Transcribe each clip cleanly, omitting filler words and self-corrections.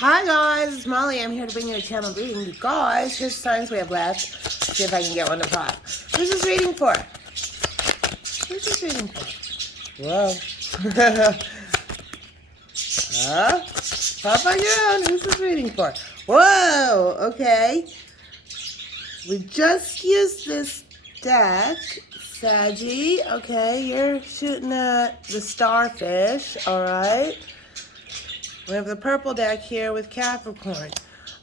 Hi guys, it's Molly. I'm here to bring you a channel reading. You guys, here's the signs we have left. See if I can get one to pop. Who's this reading for? Who's this reading for? Whoa. Pop again. Who's this reading for? Whoa, okay. We just used this deck, Saggy. Okay, you're shooting at the starfish, alright? We have the purple deck here with Capricorn.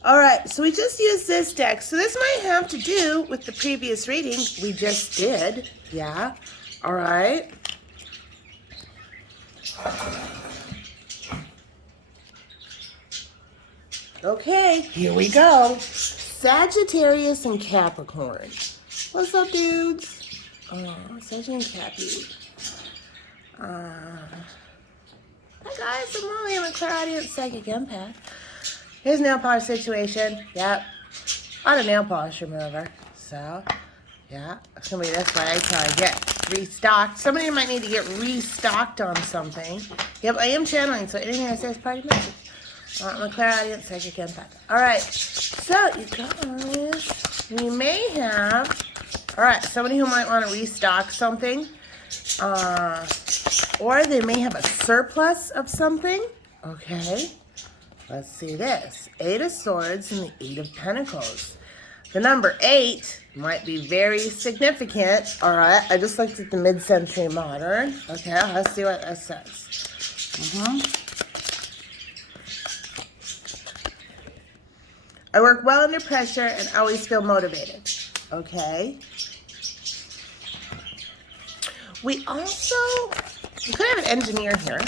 All right, so we just used this deck. So this might have to do with the previous reading we just did. Yeah, all right. Okay, here we go. Sagittarius and Capricorn. What's up, dudes? Oh, Sagittarius and Cappy. Hi guys, I'm Molly. I'm a clairaudient psychic empath. Here's a nail polish situation. Yep. On a nail polish remover. So, yeah. It's going to be this way until I get restocked. Somebody might need to get restocked on something. Yep, I am channeling, so anything I say is party message. I'm a clairaudient psychic empath. Alright. So, you guys, we may have, alright, somebody who might want to restock something. Or they may have a surplus of something. Okay. Let's see this. 8 of Swords and the 8 of Pentacles. The number 8 might be very significant. All right. I just looked at the mid-century modern. Okay. Let's see what that says. I work well under pressure and always feel motivated. Okay. We could have an engineer here.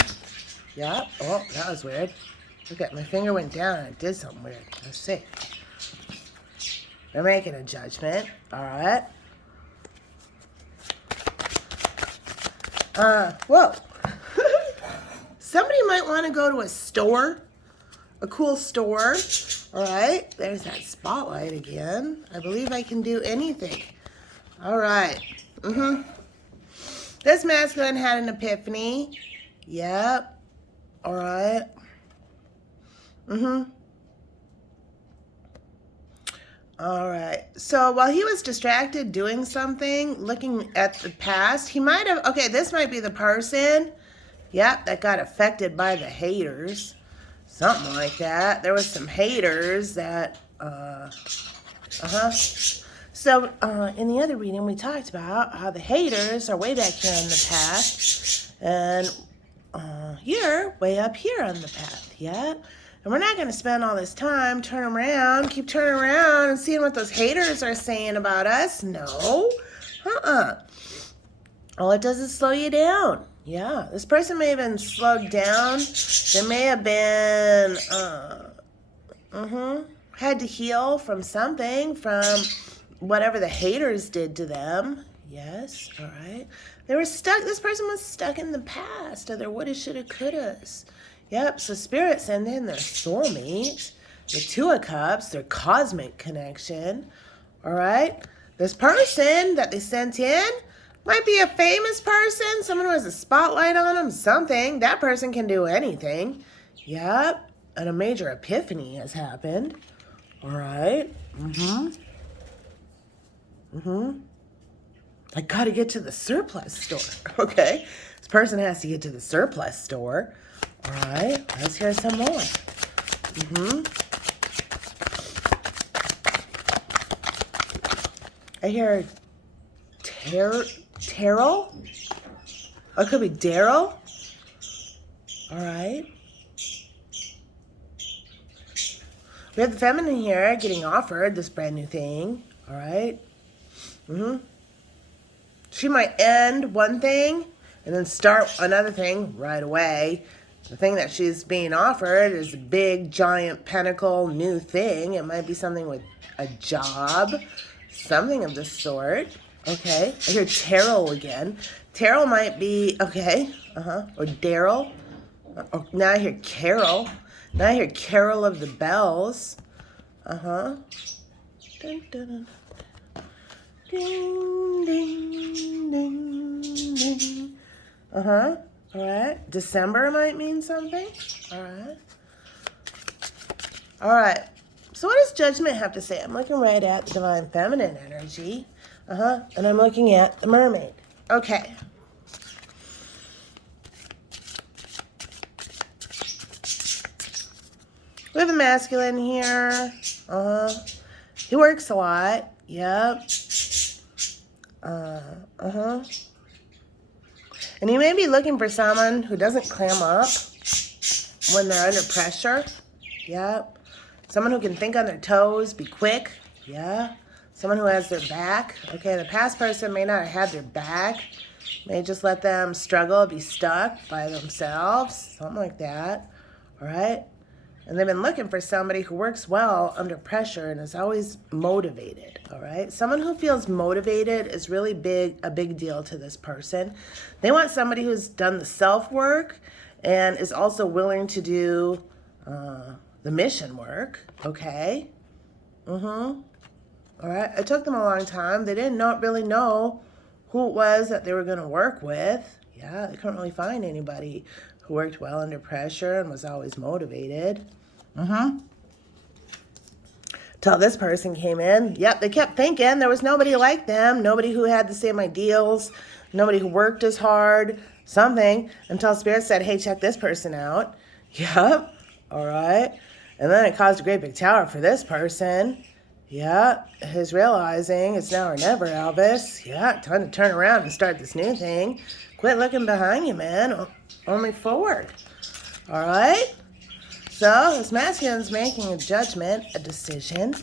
Yeah. Oh, that was weird. Look at my finger went down and it did something weird. Let's see. They're making a judgment. All right. Whoa. Somebody might want to go to a store. A cool store. All right. There's that spotlight again. I believe I can do anything. All right. This masculine had an epiphany. Yep. All right. All right. So while he was distracted doing something, looking at the past, he might have, okay, this might be the person, yep, that got affected by the haters. Something like that. There was some haters that, So, in the other reading, we talked about how the haters are way back here in the path, and you're way up here on the path, yeah? And we're not going to spend all this time keep turning around and seeing what those haters are saying about us. No. All it does is slow you down. Yeah, this person may have been slowed down. They may have been, had to heal from something, from whatever the haters did to them. Yes, all right. They were stuck. This person was stuck in the past, or their woulda, shoulda, couldas. Yep, so Spirit sent in their soulmate, the 2 of Cups, their cosmic connection. All right. This person that they sent in might be a famous person, someone who has a spotlight on them, something. That person can do anything. Yep, and a major epiphany has happened. All right. I gotta get to the surplus store. Okay. This person has to get to the surplus store. All right. Let's hear some more. I hear Terrell. Oh, it could be Daryl. All right. We have the feminine here getting offered this brand new thing. All right. She might end one thing and then start another thing right away. The thing that she's being offered is a big, giant, pentacle, new thing. It might be something with a job, something of the sort. Okay. I hear Terrell again. Terrell might be, okay, or Daryl. Oh, now I hear Carol. Now I hear Carol of the Bells. Dun, dun, dun. Ding, ding, ding, ding. All right. December might mean something. All right. All right. So what does Judgment have to say? I'm looking right at the Divine Feminine energy. And I'm looking at the Mermaid. Okay. We have a masculine here. He works a lot. Yep. And he may be looking for someone who doesn't clam up when they're under pressure. Yep. Someone who can think on their toes, be quick. Yeah. Someone who has their back. Okay, the past person may not have their back. May just let them struggle, be stuck by themselves. Something like that. All right. And they've been looking for somebody who works well under pressure and is always motivated, all right? Someone who feels motivated is really a big deal to this person. They want somebody who's done the self-work and is also willing to do the mission work, okay? All right, it took them a long time. They didn't really know who it was that they were going to work with. Yeah, they couldn't really find anybody who worked well under pressure and was always motivated. Till this person came in. Yep, they kept thinking there was nobody like them, nobody who had the same ideals, nobody who worked as hard, something, until Spirit said, hey, check this person out. Yep, all right. And then it caused a great big tower for this person. Yeah, his realizing it's now or never, Elvis. Yeah, time to turn around and start this new thing. Quit looking behind you, man. Only forward. All right? So, this masculine's making a judgment, a decision.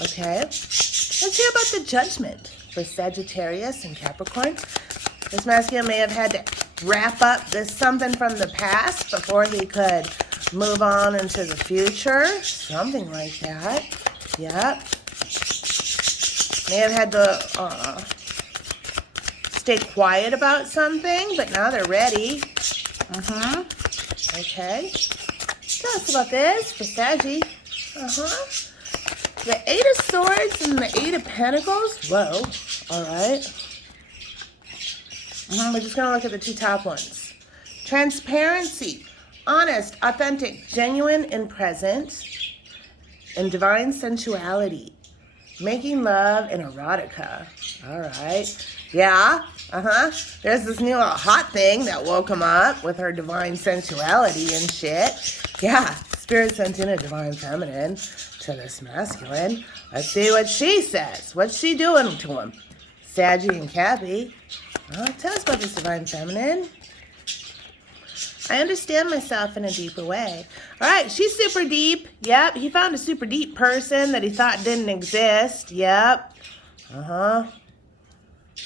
Okay? Let's hear about the judgment for Sagittarius and Capricorn. This masculine may have had to wrap up this something from the past before he could move on into the future. Something like that. Yep. May have had to stay quiet about something, but now they're ready. Okay. Tell us about this for Saggy. The Eight of Swords and the Eight of Pentacles. Whoa. All right. We're just going to look at the two top ones. Transparency. Honest, authentic, genuine, and present. And divine sensuality. Making love and erotica. All right. Yeah. There's this new hot thing that woke him up with her divine sensuality and shit. Yeah. Spirit sent in a divine feminine to this masculine. Let's see what she says. What's she doing to him? Saggy and Cappy. Tell us about this divine feminine. I understand myself in a deeper way. All right, she's super deep. Yep, he found a super deep person that he thought didn't exist. Yep.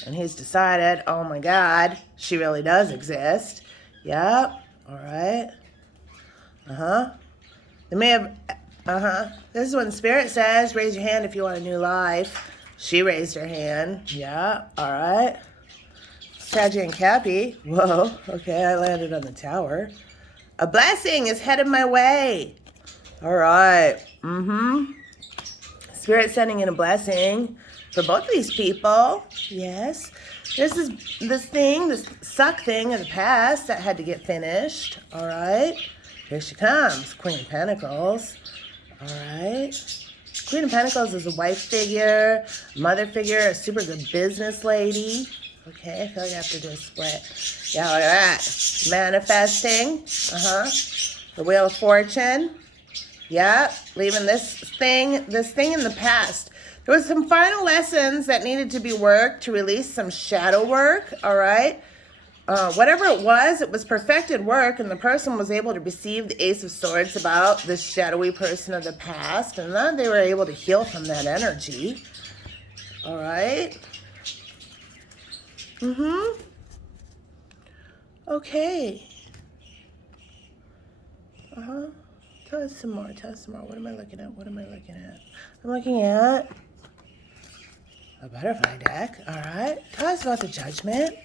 And he's decided, oh my God, she really does exist. Yep. All right. They may have, This is when Spirit says, raise your hand if you want a new life. She raised her hand. Yeah. All right. Saggy and Cappy. Whoa. Okay, I landed on the tower. A blessing is headed my way. All right. Spirit sending in a blessing for both of these people. Yes. There's this suck thing of the past that had to get finished. All right. Here she comes. Queen of Pentacles. All right. Queen of Pentacles is a wife figure, mother figure, a super good business lady. Okay, I feel like I have to do a split. Yeah, look at that. Manifesting. The Wheel of Fortune. Yeah, leaving this thing in the past. There was some final lessons that needed to be worked to release some shadow work, all right? Whatever it was perfected work, and the person was able to receive the Ace of Swords about this shadowy person of the past, and then they were able to heal from that energy. All right? Okay. Tell us some more. What am I looking at? I'm looking at a butterfly deck. All right. Tell us about the judgment.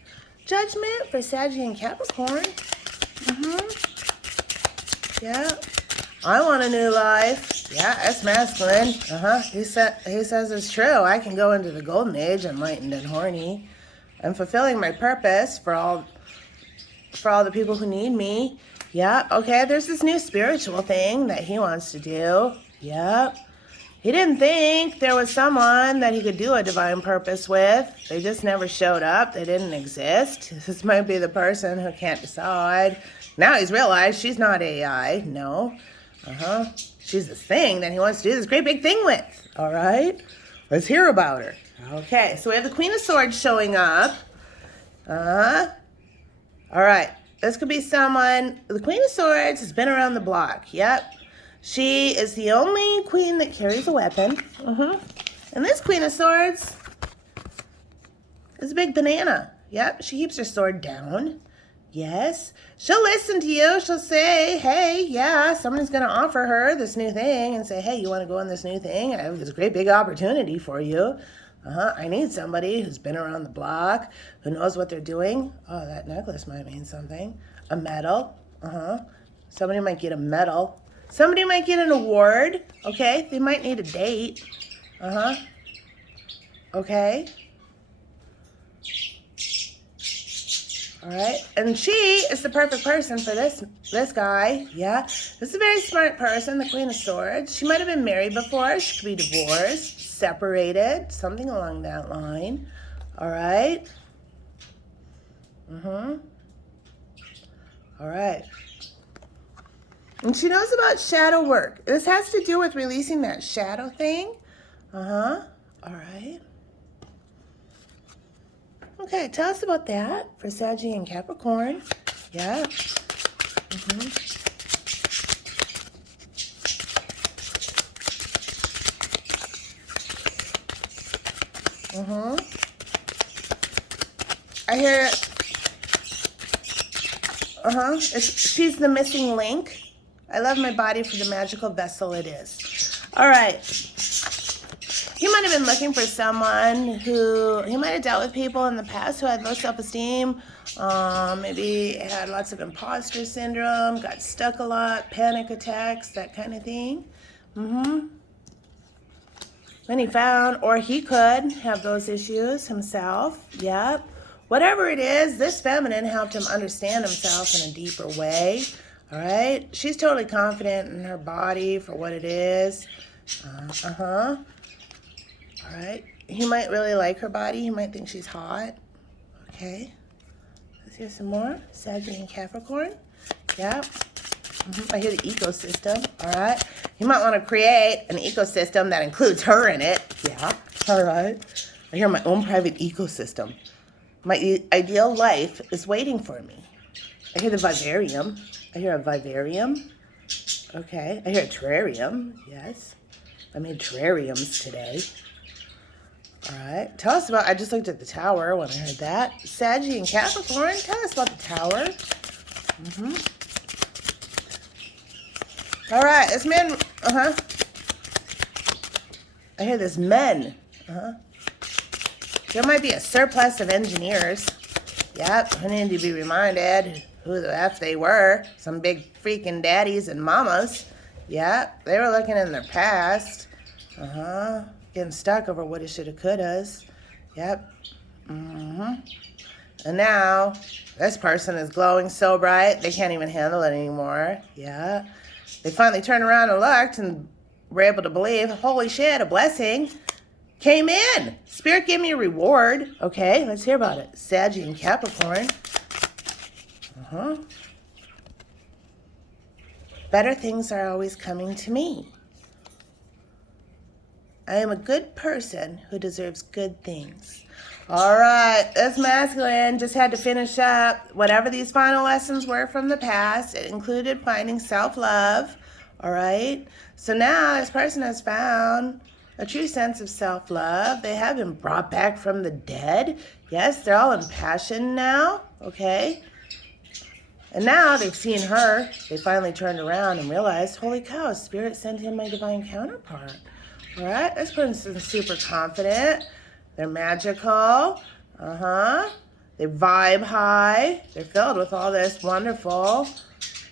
Judgment for Saggy and Capricorn. Yeah. I want a new life. Yeah, that's masculine. He says it's true. I can go into the golden age, enlightened and horny. I'm fulfilling my purpose for all the people who need me. Yeah, okay, there's this new spiritual thing that he wants to do. Yep. He didn't think there was someone that he could do a divine purpose with. They just never showed up. They didn't exist. This might be the person who can't decide. Now he's realized she's not AI. No. She's this thing that he wants to do this great big thing with. All right. Let's hear about her. Okay. So we have the Queen of Swords showing up. All right. This could be someone. The Queen of Swords has been around the block. Yep. She is the only queen that carries a weapon. And this Queen of Swords is a big banana. Yep, she keeps her sword down. Yes. She'll listen to you. She'll say, hey, yeah, someone's going to offer her this new thing and say, hey, you want to go on this new thing? I have this great big opportunity for you. I need somebody who's been around the block, who knows what they're doing. Oh, that necklace might mean something. A medal. Somebody might get a medal. Somebody might get an award, okay? They might need a date. Okay. All right. And she is the perfect person for this guy. Yeah. This is a very smart person, the Queen of Swords. She might have been married before. She could be divorced, separated, something along that line. All right. All right. And she knows about shadow work. This has to do with releasing that shadow thing. All right. Okay, tell us about that for Sagittarius and Capricorn. Yeah. I hear it. She's the missing link. I love my body for the magical vessel it is. All right. You might have been looking for someone who, you might have dealt with people in the past who had low self-esteem, maybe had lots of imposter syndrome, got stuck a lot, panic attacks, that kind of thing. When he found, or he could have those issues himself. Yep. Whatever it is, this feminine helped him understand himself in a deeper way. All right. She's totally confident in her body for what it is. All right. He might really like her body. He might think she's hot. Okay. Let's hear some more. Sagittarius and Capricorn. Yep. I hear the ecosystem. All right. You might want to create an ecosystem that includes her in it. Yeah. All right. I hear my own private ecosystem. My ideal life is waiting for me. I hear the vivarium. I hear a vivarium. Okay. I hear a terrarium. Yes. I made terrariums today. All right. Tell us about, I just looked at the tower when I heard that. Sagittarius and Capricorn, tell us about the tower. All right. This man, I hear this men. There might be a surplus of engineers. Yep. I need to be reminded who the F they were. Some big freaking daddies and mamas. Yep. They were looking in their past. Getting stuck over woulda, shoulda, couldas. Yep. And now, this person is glowing so bright, they can't even handle it anymore. Yeah. They finally turned around and looked and were able to believe, holy shit, a blessing came in. Spirit gave me a reward. Okay, let's hear about it. Sagittarius and Capricorn. Better things are always coming to me. I am a good person who deserves good things. All right, this masculine just had to finish up whatever these final lessons were from the past. It included finding self-love. All right, so now this person has found a true sense of self-love. They have been brought back from the dead. Yes, they're all impassioned now. Okay. And now they've seen her. They finally turned around and realized, holy cow, Spirit sent in my divine counterpart. All right, this person's super confident. They're magical. They vibe high. They're filled with all this wonderful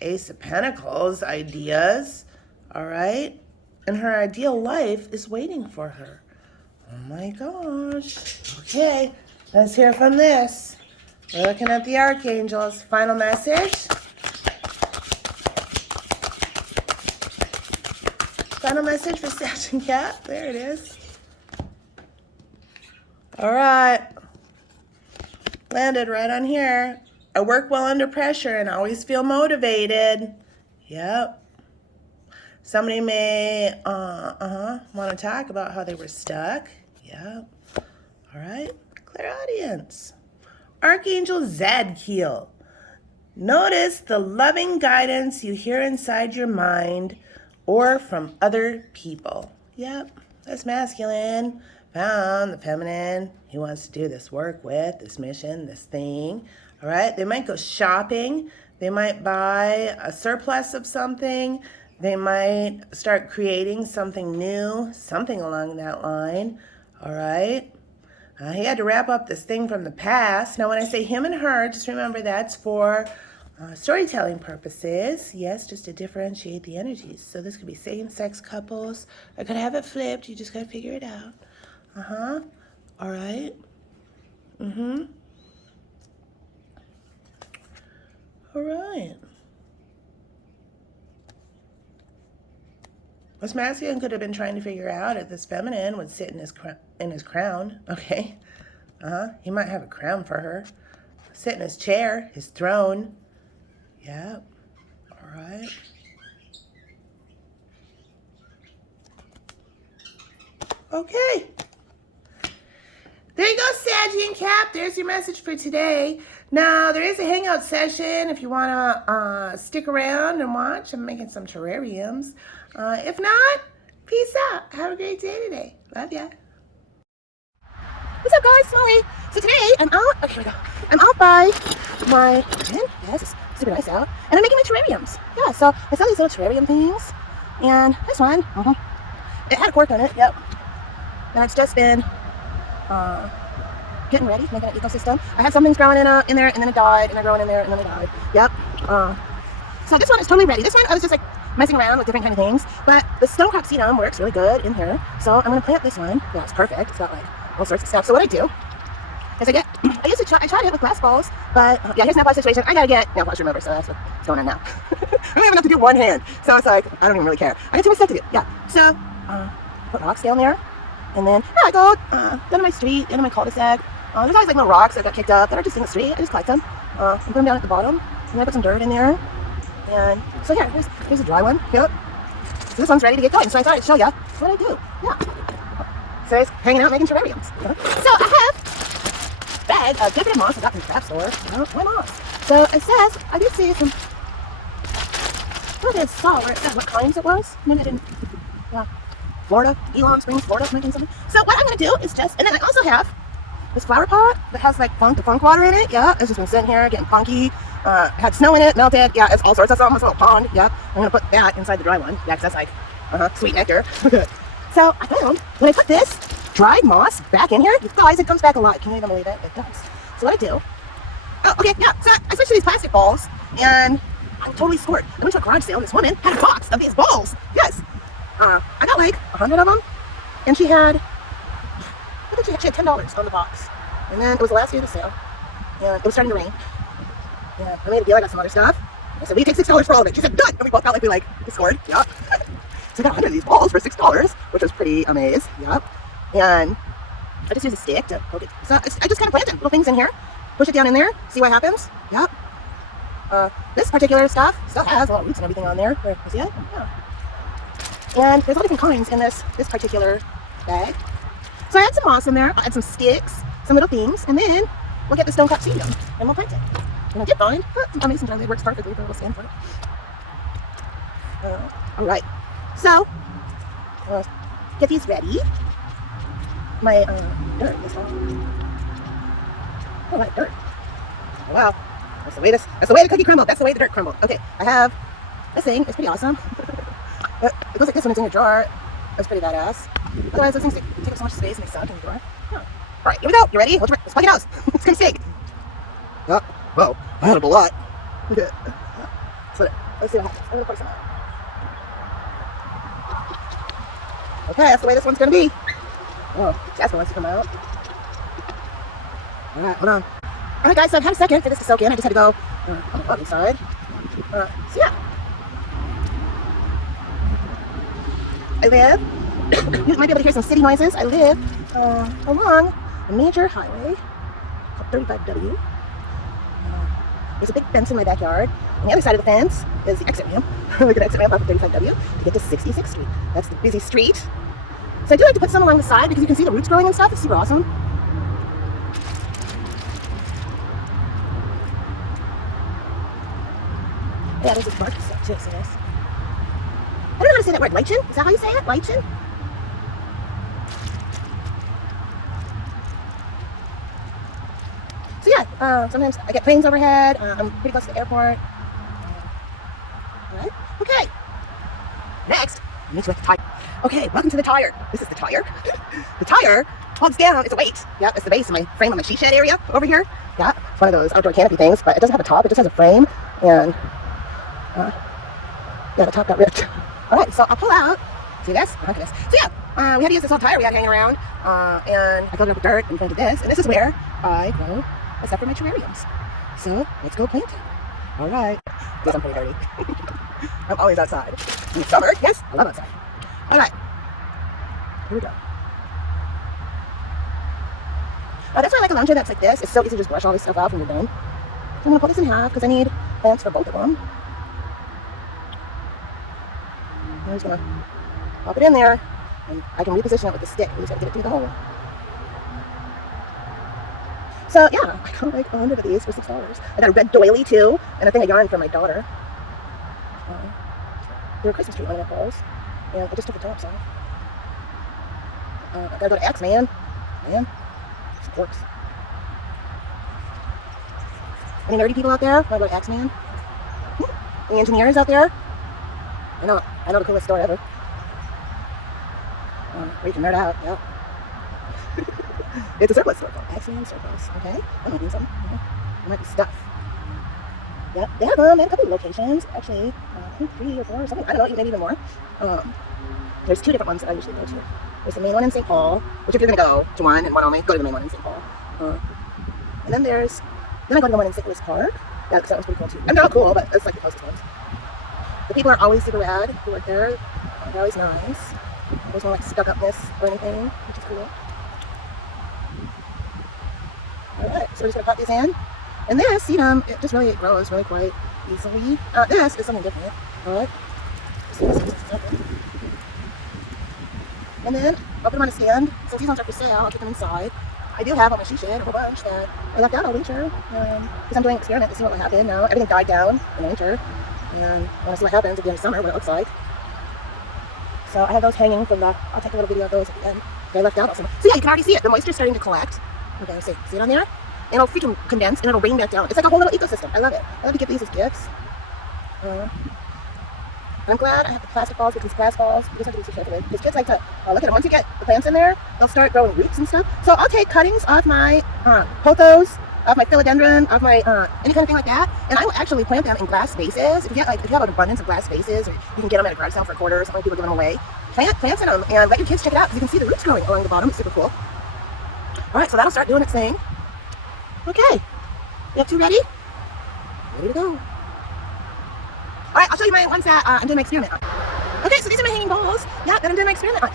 Ace of Pentacles ideas. All right, and her ideal life is waiting for her. Oh my gosh. Okay, let's hear from this. We're looking at the archangels. Final message. Final message for Sag and Cap. There it is. All right. Landed right on here. I work well under pressure and always feel motivated. Yep. Somebody may want to talk about how they were stuck. Yep. All right. Clairaudience. Archangel Zadkiel. Notice the loving guidance you hear inside your mind or from other people. Yep. That's masculine. Found the feminine. He wants to do this work with, this mission, this thing. All right. They might go shopping. They might buy a surplus of something. They might start creating something new, something along that line. All right. He had to wrap up this thing from the past. Now, when I say him and her, just remember that's for storytelling purposes. Yes, just to differentiate the energies. So this could be same-sex couples. I could have it flipped. You just got to figure it out. All right. All right. This masculine could have been trying to figure out if this feminine would sit in his crown. Okay. He might have a crown for her. Sit in his chair, his throne. Yeah. All right. Okay. There you go, Saggy and Cap. There's your message for today. Now, there is a hangout session if you want to stick around and watch. I'm making some terrariums. If not, peace out. Have a great day today. Love ya. What's up, guys? Sorry. So today, I'm out. Okay, here we go. I'm out by my garden. Yes, it's super nice out. And I'm making my terrariums. Yeah, so I saw these little terrarium things. And this one, it had a cork on it. Yep. And it's just been getting ready, making an ecosystem. I had some things growing in there, and then it died, and they're growing in there, and then it died. Yep. So this one is totally ready. This one, I was just like messing around with different kind of things, but the stone sedum works really good in here. So I'm going to plant this one. Yeah, it's perfect. It's got like all sorts of stuff. So what I do is I try to hit with glass balls, but yeah, here's an nail polish situation. I got to get nail polish remover, so that's what's going on now. I don't even have to do one hand. So it's like, I don't even really care. I got too much stuff to do. Yeah. So put rocks down there. And then I go down to my street, down to my cul-de-sac. There's always like little rocks that got kicked up that are just in the street. I just collect them and put them down at the bottom. And then I put some dirt in there. And so yeah, here's a dry one. Yep. So this one's ready to get going. So I thought I'd show you what I do. Yeah. So it's hanging out making terrariums. So I have a bag of decorative moss I got from the craft store. Why moss? So it says, I did see some, I don't think I saw where it said what kinds it was. Maybe I didn't, yeah. Florida, Elon Springs, Florida, making something. So what I'm going to do is and then I also have this flower pot that has like the funk water in it. Yeah, it's just been sitting here getting funky. Had snow in it, melted. Yeah, it's all sorts of something. It's a little pond. Yeah, I'm going to put that inside the dry one. Yeah, because that's like sweet nectar. So I found when I put this dried moss back in here, you guys, it comes back a lot. Can you even believe it? It does. So what I do, so I switched to these plastic balls and I'm totally scored. I went to a garage sale and this woman had a box of these balls. Yes. I got like 100 of them, and she had $10 on the box. And then it was the last day of the sale, and it was starting to rain. Yeah, I made a deal. I got some other stuff. I said, "Will you take $6 for all of it?" She said, "Done." And we both felt like we scored. Yeah. So I got 100 of these balls for $6, which was pretty amazing. Yep. And I just use a stick to poke it. So I just kind of planted little things in here, push it down in there, see what happens. Yep. This particular stuff still has a lot of roots and everything on there. Where is it? Yeah. And there's all different kinds in this particular bag. So I had some moss in there, I had some sticks, some little things, and then we'll get the stone sedum and we'll plant it. And I did find some mason jar. It works perfectly for a little stand for it. All right. So get these ready. My dirt is all. Oh, my dirt. Oh, wow. That's the way the cookie crumbled. That's the way the dirt crumbled. Okay, I have this thing. It's pretty awesome. But it goes like this when it's in your jar. That's pretty badass. Otherwise, those things take up so much space and they suck in your drawer. Yeah. All right, here we go. You ready? Let's plug it out. It's gonna stick. Oh, whoa! I had a lot. Okay. So let's see what happens. I'm gonna put some out. Okay, that's the way this one's gonna be. Oh, Jasper wants to come out. All right, hold on. All right, guys. So I've had a second for this to soak in. I just had to go on the other side. So yeah. I live, you might be able to hear some city noises. I live along a major highway called 35W. There's a big fence in my backyard. On the other side of the fence is the exit ramp. We can exit ramp off of 35W to get to 66th Street. That's the busy street. So I do like to put some along the side because you can see the roots growing and stuff. It's super awesome. Yeah, there's this bark stuff too, see this? I don't know how to say that word. Lichen? Is that how you say it? Lichen? So yeah, sometimes I get planes overhead. I'm pretty close to the airport. Alright, okay. Next, I need to make the tire. Okay, welcome to the tire. This is the tire. The tire holds down, it's a weight. Yeah, it's the base of my frame of my she shed area over here. Yeah, it's one of those outdoor canopy things, but it doesn't have a top, it just has a frame. And, yeah, the top got ripped. Alright, so I'll pull out. See this? Oh, look at this. So yeah, we had to use this old tire we had hanging around. And I filled it up with dirt and planted this. And this is where I grow a stuff for my terrariums. So, let's go plant it. Alright. Because I'm pretty dirty. I'm always outside. In the summer, yes, I love outside. Alright. Here we go. That's why I like a launcher that's like this. It's so easy to just brush all this stuff off when you're done. I'm going to pull this in half because I need plants for both of them. I'm just going to pop it in there and I can reposition it with the stick. We just got to get it through the hole. So yeah, I got like 100 of these for $6. I got a red doily too, and a thing of yarn for my daughter. They were Christmas tree ornament balls, and I just took the tops off. I gotta go to X, man. It's corks. Any nerdy people out there? Wanna go to X, man? Any engineers out there? I know the coolest store ever. Where you can nerd out, yeah. It's a surplus store called X-Man Surplus, okay? That might be something. It might be stuff. Yeah, they have them at a couple of locations. Actually, I think 3 or 4 or something. I don't know, maybe even more. There's 2 different ones that I usually go to. There's the main one in St. Paul, which if you're going to go to one and one only, go to the main one in St. Paul. And then I go to the one in St. Louis Park. Yeah, because that one's pretty cool too. I'm not cool, but it's like the closest ones. The people are always super rad who work there. They're always nice. There's no like stuck-upness or anything, which is cool. Alright, so we're just going to pop these in. And this, see them, it just really grows really quite easily. This is something different. Alright. And then I'll put them on a stand. Since these ones are for sale, I'll get them inside. I do have on my she shed a whole bunch that I left out all winter. Because I'm doing an experiment to see what will happen now. Everything died down in winter. And I want to see what happens at the end of summer, what it looks like. So I have those hanging from the, I'll take a little video of those at the end. They left out all summer. So yeah, you can already see it. The moisture's starting to collect. Okay, see it on there? And it'll freaking condense and it'll rain back down. It's like a whole little ecosystem. I love it. I love to give these as gifts. And I'm glad I have the plastic balls, because glass balls, you just have to be so careful with. Because kids like to look at them. Once you get the plants in there, they'll start growing roots and stuff. So I'll take cuttings off my pothos, off my philodendron, off my any kind of thing like that, and I will actually plant them in glass spaces. If you have an abundance of glass spaces, or you can get them at a garage sale for $1 or something, people give them away. Plant plants in them and let your kids check it out, because you can see the roots growing along the bottom. It's super cool. All right, so that'll start doing its thing. Okay, you have 2 ready? Ready to go. All right, I'll show you my ones that I'm doing my experiment on. Okay, so these are my hanging balls. Yeah, that I'm doing my experiment on.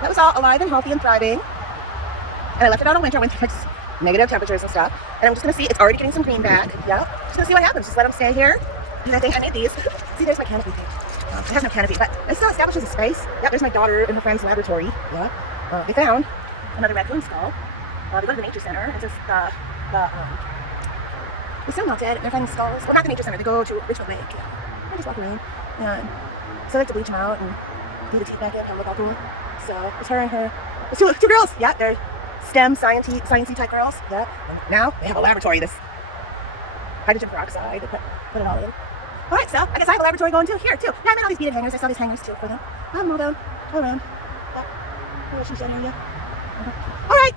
That was all alive and healthy and thriving. And I left it out all winter when there's negative temperatures and stuff. And I'm just gonna see, it's already getting some green back. Yeah, just gonna see what happens. Just let them stay here. And I think I made these. See, there's my canopy thing. It has no canopy, but it still establishes a space. Yeah, there's my daughter and her friend's laboratory. Yeah, they found another raccoon skull. They go to the nature center. It's just the sun melted. They're finding skulls. Well, not the nature center. They go to Richmond Lake. Yeah, I just walk around. And so I like to bleach them out and do the teeth back in. Kind of look all cool. So it's her and her. There's two girls. Yeah, they're STEM sciencey type girls. Yeah. And now they have a laboratory. This hydrogen peroxide. They put it all in. All right, so I guess I have a laboratory going too. Here too. Yeah, I made all these beaded hangers. I saw these hangers too for them. I have them all down, all around. Yeah. Little she shed area. All right.